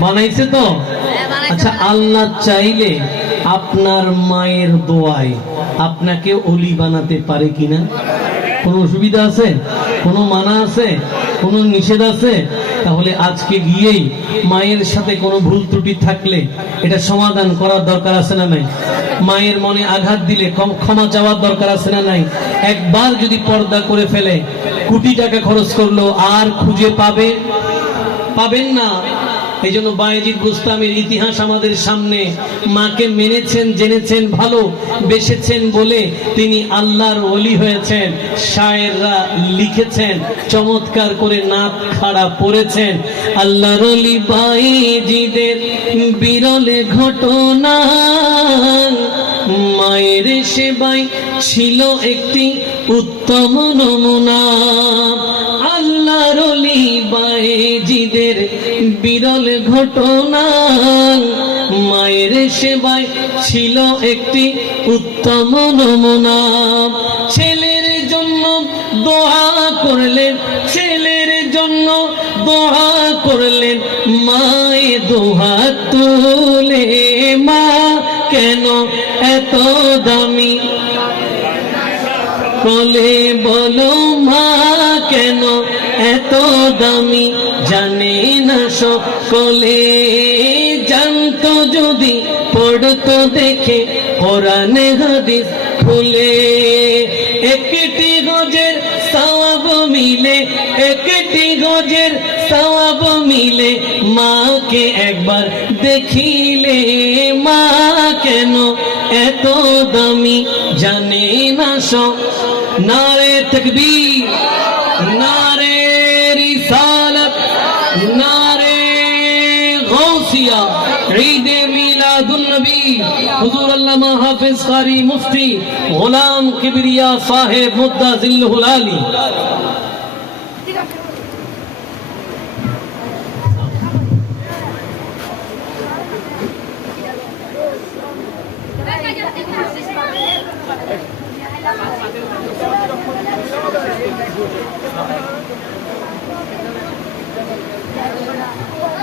বানাইছে তো? আচ্ছা আল্লাহ চাইলে আপনার মায়ের দোয়ায় আপনাকে অলি বানাতে পারে কিনা? কোনো অসুবিধা আছে? কোনো মানা আছে? কোনো নিষেধ আছে? তাহলে আজকে গিয়েই মায়ের সাথে কোনো ভুল ত্রুটি থাকলে এটা সমাধান করার দরকার আছে না নাই? মায়ের মনে আঘাত দিলে ক্ষম- ক্ষমা চাওয়ার দরকার আছে না নাই? একবার যদি পর্দা করে ফেলে কোটি টাকা খরচ করল আর খুঁজে পাবে? পাবেন না। এই জন্য বায়েজিদ বুস্তামের ইতিহাস আমাদের সামনে। মাকে মেনেছেন, জেনেছেন, ভালো বেসেছেন বলে তিনি আল্লাহর অলি হয়েছেন, শায়েররা লিখেছেন, চমৎকার করে নাক খাড়া পড়েছেন। আল্লাহর অলি বায়েজিদের বিরলে ঘটনা। মায়ের সেবাই ছিল একটি উত্তম নমুনা। বিরল ঘটনা। মায়ের সেবায় ছিল একটি উত্তম নমুনা। ছেলের জন্য দোয়া করলেন, ছেলের জন্য দোয়া করলেন। মায়ে দোহা তুলে, মা, কেন এত দামি? কলে বলো, মা, কেন এত দামি? না সকলে জানতো যদি, পড়তো দেখে কোরআনে হাদিস খুলে। একটি গজের সওয়াব মিলে, একটি গজের সওয়াব মিলে, মাকে একবার দেখিলে, মা কেন এত দামি জানে না সব? নারে তকবীর, নারে دیا عید میلاد النبی حضور علامہ حافظ قاری مفتی غلام کبریا صاحب مدہ ذل حلالی